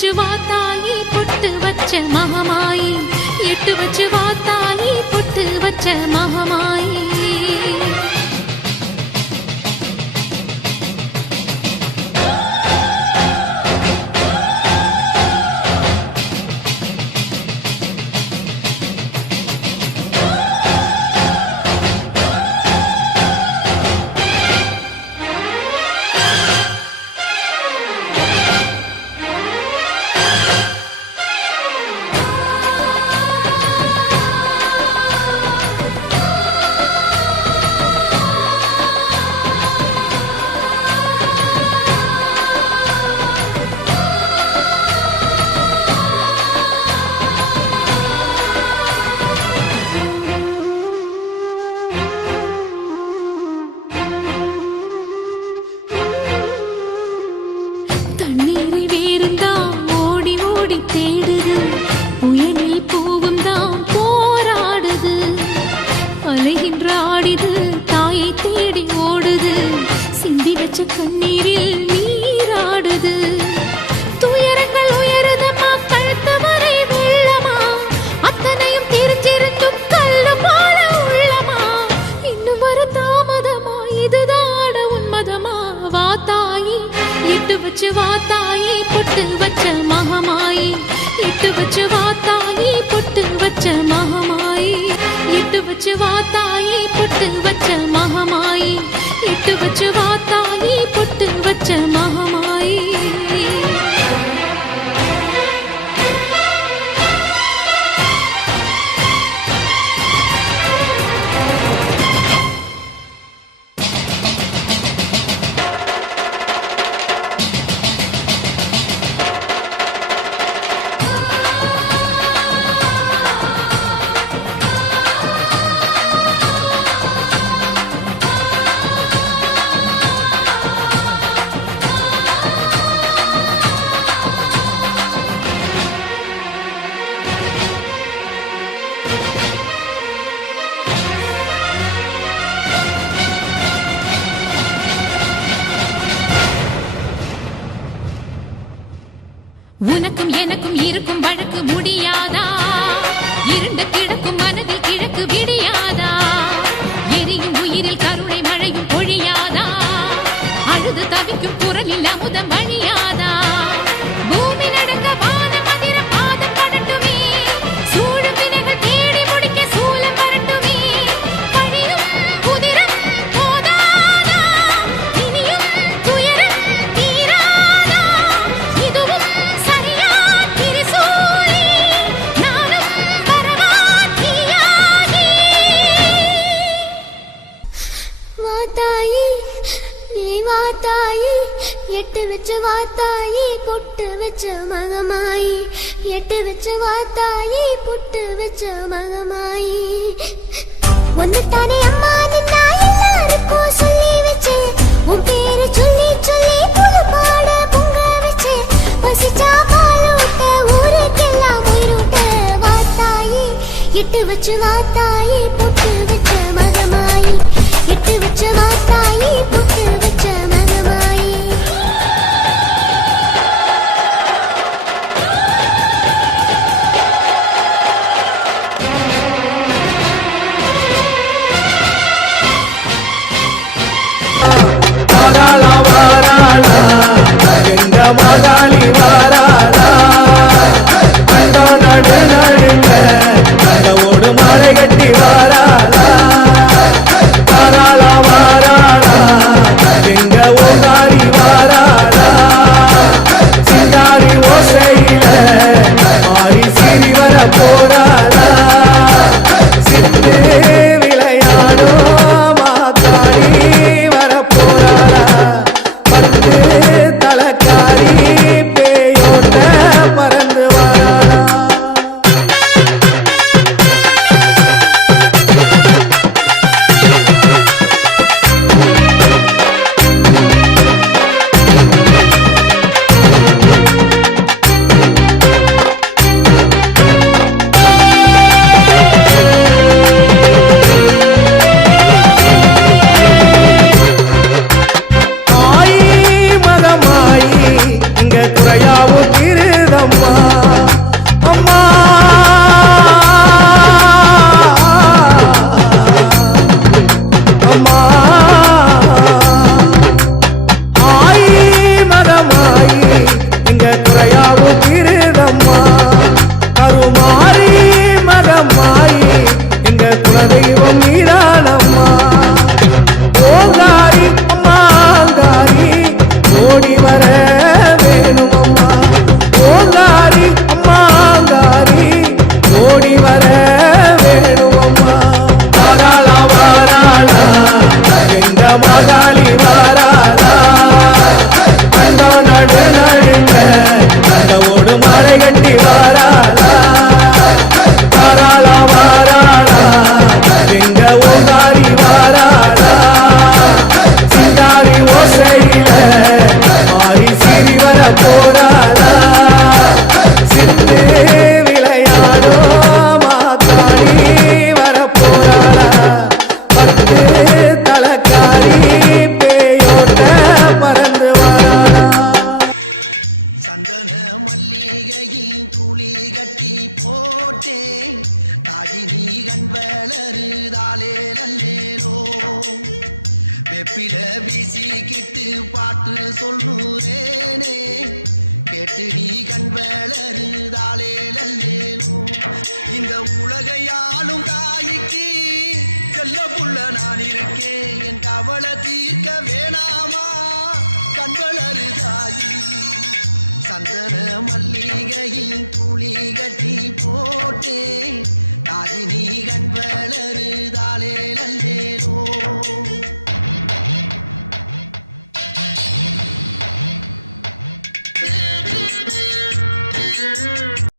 வச்சு வாத்தாயி பொட்டு வச்ச மகமாயி எட்டு வச்சு வாத்தாயி பொட்டு வச்ச மகமாயி கண்ணீரில் நீராடுது துயரங்கள் உயருதமா கழுத்து வரை வெள்ளமா அத்தனையும் தெரிஞ்சிருந்தும் கல்லு போல உள்ளமா இன்னும் ஒரு தாமதமா இதுதாட உன்மதமா வாத்தாயி எட்டு வச்சு வாத்தாயி பொட்டு வச்ச மகமாயி எட்டு வச்சு வாத்தாயி பொட்டு வச்ச மகமாயி எட்டு வச்சு வாத்தாயி பொட்டு வச்ச மகமாயி எட்டு வச்சு வாத்தாயி பொட்டு வச்ச மகமாயி உனக்கும் எனக்கும் இருக்கும் வழக்கு முடியாதா இருண்டு கிடக்கும் மனதில் கிழக்கு விடியாதா எரியும் உயிரில் கருணை மழையும் பொழியாதா அழுது தவிக்கும் குரலில் அமுதம் வழியாதா பூமி நடக்க வானம் அதிர பாதம் படட்டுமே சூடும் வினைகள் தேடி முடிக்க சூலம் வரட்டுமே கழியும் குதிரம் போதாதா இனியும் துயரம் தீராதா இதுவும் எட்டு வச்சு வாத்தாயி பொட்டு வச்ச மகமாயி எட்டு வச்சு வாத்தாயி பொட்டு வச்ச மகமாயி ஒன்னுத்தானே அம்மா நின்னா எல்லாருக்கும் சொல்லி வச்சேன் உன் பேரு சொல்லி சொல்லி புது பாட பொங்க வச்சேன் பசிச்சா பாலூட்ட ஊருக்கெல்லாம் உயிரூட்ட வாத்தாயி எட்டு வச்சு வாத்தாயி பொட்டு வச்ச மகமாயி எட்டு வச்ச வாத்தாயி பொட்டு வச்ச மகமாயி மகாணி வாராடா கண்டோ நடு நடுங்க ஓடு மலை கட்டி சந்தன மல்லிகையின் துளி கட்டி போட்டேன் காதினி